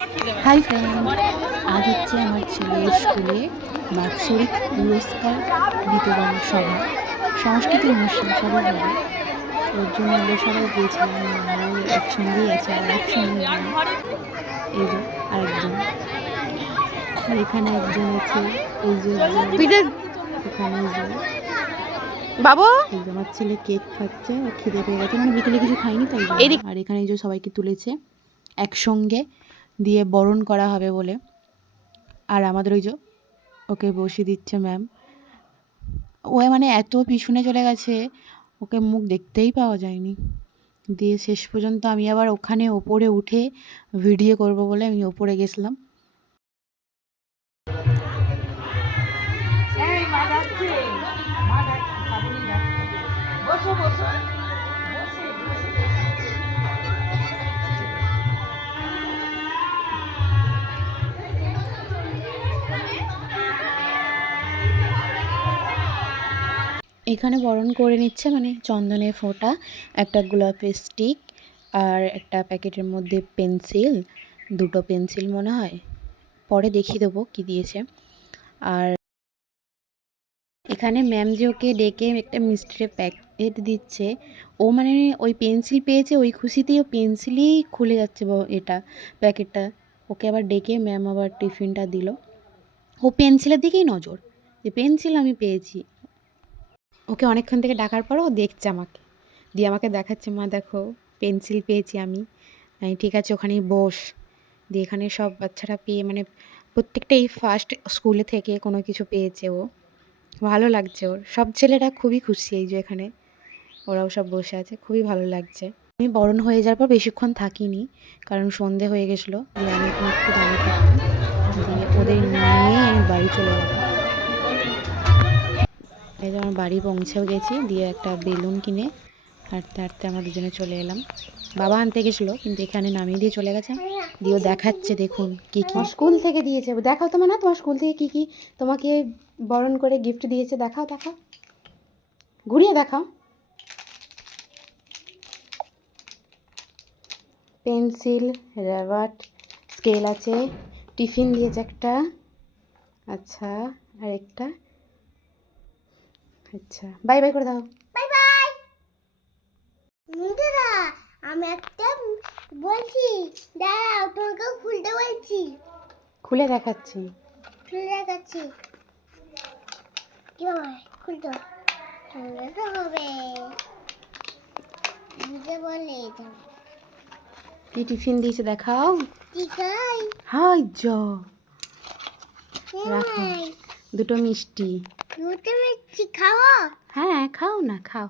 Hi friend, আজ হচ্ছে আমার ছেলের স্কুলে বাৎসরিক পুরস্কার বিতরণ সভা, সাংস্কৃতিক অনুষ্ঠান সবই হবে। ওর জন্য আমরা সবাই গিয়েছিলাম, মারাও একসঙ্গেই আছে আর একসঙ্গে এই যে আরেকজন, আর এখানে একজন আছে, এই যে এখানে এই যে বাবু, আমার ছেলে কেক খাচ্ছে, ও খিদে পেয়ে গেছে, মানে বিকেলে কিছু খাইনি তাই। আর এখানে এই যে সবাইকে তুলেছে একসঙ্গে দিয়ে বরণ করা হবে বলে। আর আমাদের ওই যে ওকে বসিয়ে দিচ্ছে ম্যাম, ও মানে এত পিছনে চলে গেছে, ওকে মুখ দেখতেই পাওয়া যায়নি। দিয়ে শেষ পর্যন্ত আমি আবার ওখানে ওপরে উঠে ভিডিও করব বলে আমি ওপরে গেছিলাম। এখানে বরণ করে নিচ্ছে, মানে চন্দনের ফোঁটা, একটা গোলাপের স্টিক, আর একটা প্যাকেটের মধ্যে পেন্সিল, দুটো পেন্সিল মনে হয়, পরে দেখিয়ে দেবো কী দিয়েছে। আর এখানে ম্যাম যে ওকে ডেকে একটা মিষ্টির প্যাকেট দিচ্ছে, ও মানে ওই পেন্সিল পেয়েছে, ওই খুশিতেই ও পেন্সিলই খুলে যাচ্ছে এটা প্যাকেটটা। ওকে আবার ডেকে ম্যাম আবার টিফিনটা দিল, ও পেন্সিলের দিকেই নজর, যে পেন্সিল আমি পেয়েছি। ওকে অনেকক্ষণ থেকে ডাকার পর ও দেখছে আমাকে, দিয়ে আমাকে দেখাচ্ছে, মা দেখো পেন্সিল পেয়েছি আমি। ঠিক আছে ওখানেই বস। দিয়ে এখানে সব বাচ্চারা পেয়ে, মানে প্রত্যেকটাই ফার্স্ট স্কুলে থেকে কোনো কিছু পেয়েছে, ও ভালো লাগছে, ওর সব ছেলেরা খুবই খুশি এই যে এখানে ওরাও সব বসে আছে, খুবই ভালো লাগছে। আমি বরণ হয়ে যাওয়ার পর বেশিক্ষণ থাকিনি, কারণ সন্ধে হয়ে গেছিলো। দিয়ে আমি এখানে একটু দাঁড়িয়ে থাকতাম, দিয়ে ওদের নিয়ে আমি বাড়ি চলে গেলাম। এই যে আমার বাড়ি পৌঁছেও গেছি, দিয়ে একটা বেলুন কিনে হাঁটতে হাঁটতে আমরা দুজনে চলে এলাম। বাবা আনতে গেছিলো, কিন্তু এখানে নামিয়ে দিয়ে চলে গেছে। দিয়েও দেখাচ্ছে, দেখুন কী কী স্কুল থেকে দিয়েছে, দেখাও তোমার, না তোমার স্কুল থেকে কী কী তোমাকে বরণ করে গিফট দিয়েছে, দেখাও দেখাও, ঘুরিয়ে দেখাও। পেন্সিল, রাবার, স্কেল আছে, টিফিন দিয়েছে একটা, আচ্ছা আর একটা, আচ্ছা বাই বাই করে দাও। Bye bye. বন্ধুরা, আমি একটা বলছি, দাঁড়াও তোমাকে খুলতে বলছি। খুলে দেখাচ্ছি, খুলে দেখাচ্ছি কিভাবে খুলতে হবে, বুঝে বলে এটা কি টিফিন দিয়েছে দেখাও। ঠিক আছে, হাই জ রাখো, দুটো মিষ্টি। দুটো মিষ্টি খাওয়া, হ্যাঁ খাও না, খাও।